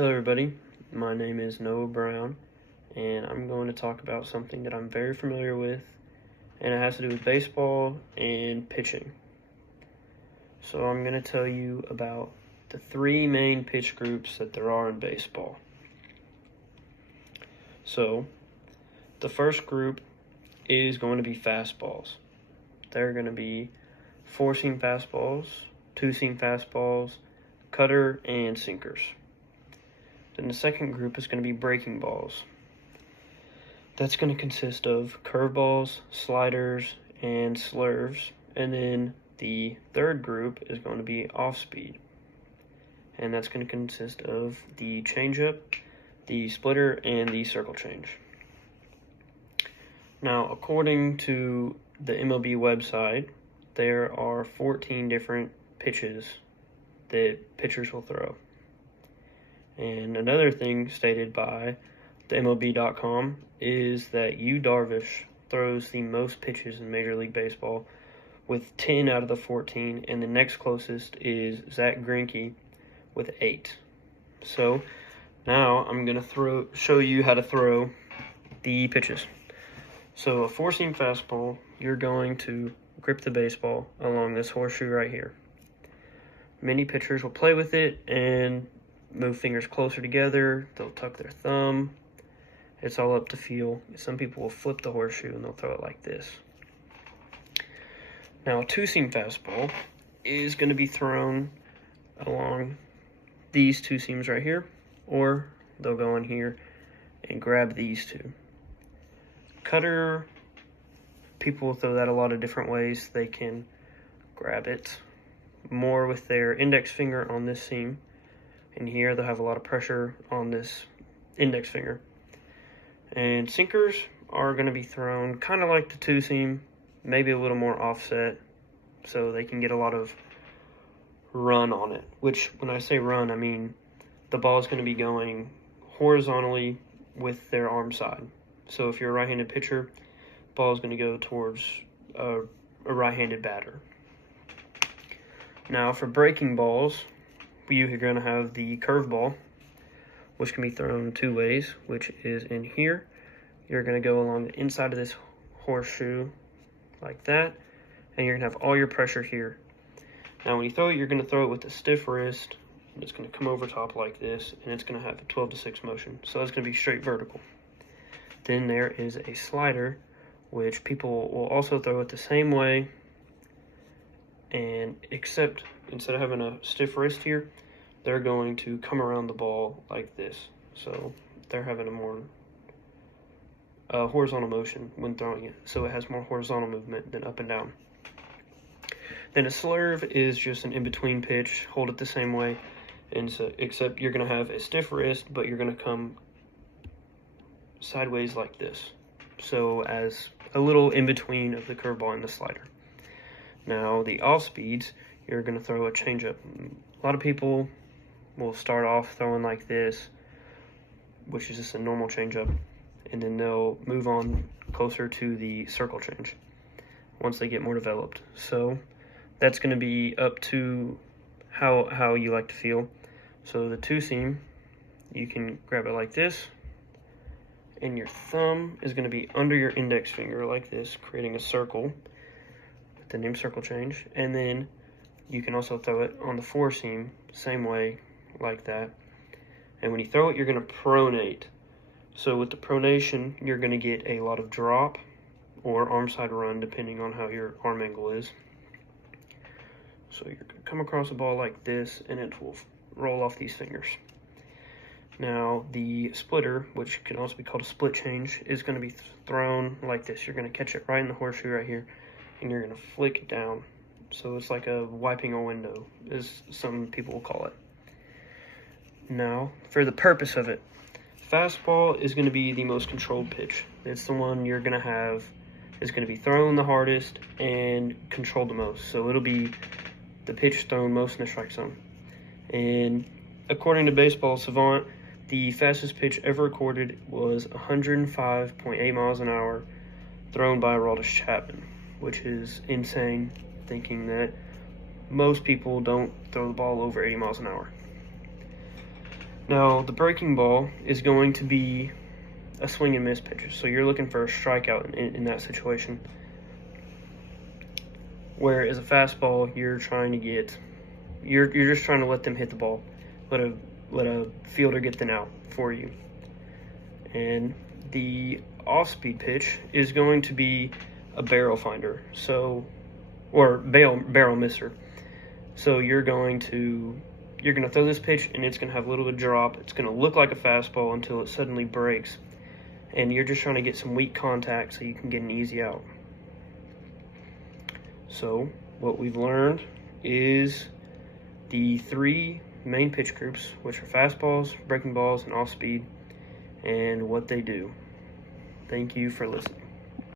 Hello everybody, my name is Noah Brown and I'm going to talk about something that I'm very familiar with, and it has to do with baseball and pitching. So I'm going to tell you about the three main pitch groups that there are in baseball. So the first group is going to be fastballs. They're going to be four-seam fastballs, two-seam fastballs, cutter, and sinkers. Then the second group is going to be breaking balls. That's going to consist of curveballs, sliders, and slurves. And then the third group is going to be off-speed. And that's going to consist of the changeup, the splitter, and the circle change. Now, according to the MLB website, there are 14 different pitches that pitchers will throw. And another thing stated by the MLB.com is that Yu Darvish throws the most pitches in Major League Baseball with 10 out of the 14, and the next closest is Zach Greinke with 8. So now I'm going to show you how to throw the pitches. So a four-seam fastball, you're going to grip the baseball along this horseshoe right here. Many pitchers will play with it and move fingers closer together. They'll tuck their thumb. It's all up to feel. Some people will flip the horseshoe and they'll throw it like this. Now, a two-seam fastball is going to be thrown along these two seams right here, or they'll go in here and grab these two. Cutter, people will throw that a lot of different ways. They can grab it more with their index finger on this seam, and here they'll have a lot of pressure on this index finger. And sinkers are going to be thrown kind of like the two seam, maybe a little more offset, so they can get a lot of run on it. Which, when I say run, I mean the ball is going to be going horizontally with their arm side. So if you're a right-handed pitcher, the ball is going to go towards a right-handed batter. Now for breaking balls, you're going to have the curveball, which can be thrown two ways, which is in here. You're going to go along the inside of this horseshoe like that, and you're going to have all your pressure here. Now when you throw it, you're going to throw it with a stiff wrist, and it's going to come over top like this, and it's going to have a 12-to-6 motion. So it's going to be straight vertical. Then there is a slider, which people will also throw it the same way, and except instead of having a stiff wrist here, they're going to come around the ball like this. So they're having a more horizontal motion when throwing it. So it has more horizontal movement than up and down. Then a slurve is just an in-between pitch. Hold it the same way, and so except you're going to have a stiff wrist, but you're going to come sideways like this. So as a little in-between of the curveball and the slider. Now the off speeds, you're going to throw a changeup. A lot of people will start off throwing like this, which is just a normal changeup, and then they'll move on closer to the circle change once they get more developed. So that's going to be up to how you like to feel. So the two seam, you can grab it like this, and your thumb is going to be under your index finger like this, creating a circle with the name circle change. And then you can also throw it on the four seam, same way, like that. And when you throw it, you're going to pronate. So with the pronation, you're going to get a lot of drop or arm side run, depending on how your arm angle is. So you're going to come across the ball like this, and it will roll off these fingers. Now the splitter, which can also be called a split change, is going to be thrown like this. You're going to catch it right in the horseshoe right here, and you're going to flick it down. So it's like a wiping a window, as some people will call it. Now, for the purpose of it, fastball is going to be the most controlled pitch. It's the one you're going to have is going to be thrown the hardest and controlled the most. So it'll be the pitch thrown most in the strike zone. And according to Baseball Savant, the fastest pitch ever recorded was 105.8 miles an hour thrown by Aroldis Chapman, which is insane, thinking that most people don't throw the ball over 80 miles an hour. Now, the breaking ball is going to be a swing and miss pitch, so you're looking for a strikeout in that situation. Whereas a fastball, you're just trying to let them hit the ball, let a fielder get them out for you. And the off-speed pitch is going to be a barrel finder, or barrel misser. So you're going to throw this pitch, and it's going to have a little bit of drop. It's going to look like a fastball until it suddenly breaks, and you're just trying to get some weak contact so you can get an easy out. So what we've learned is the 3 main pitch groups, which are fastballs, breaking balls, and off speed, and what they do. Thank you for listening.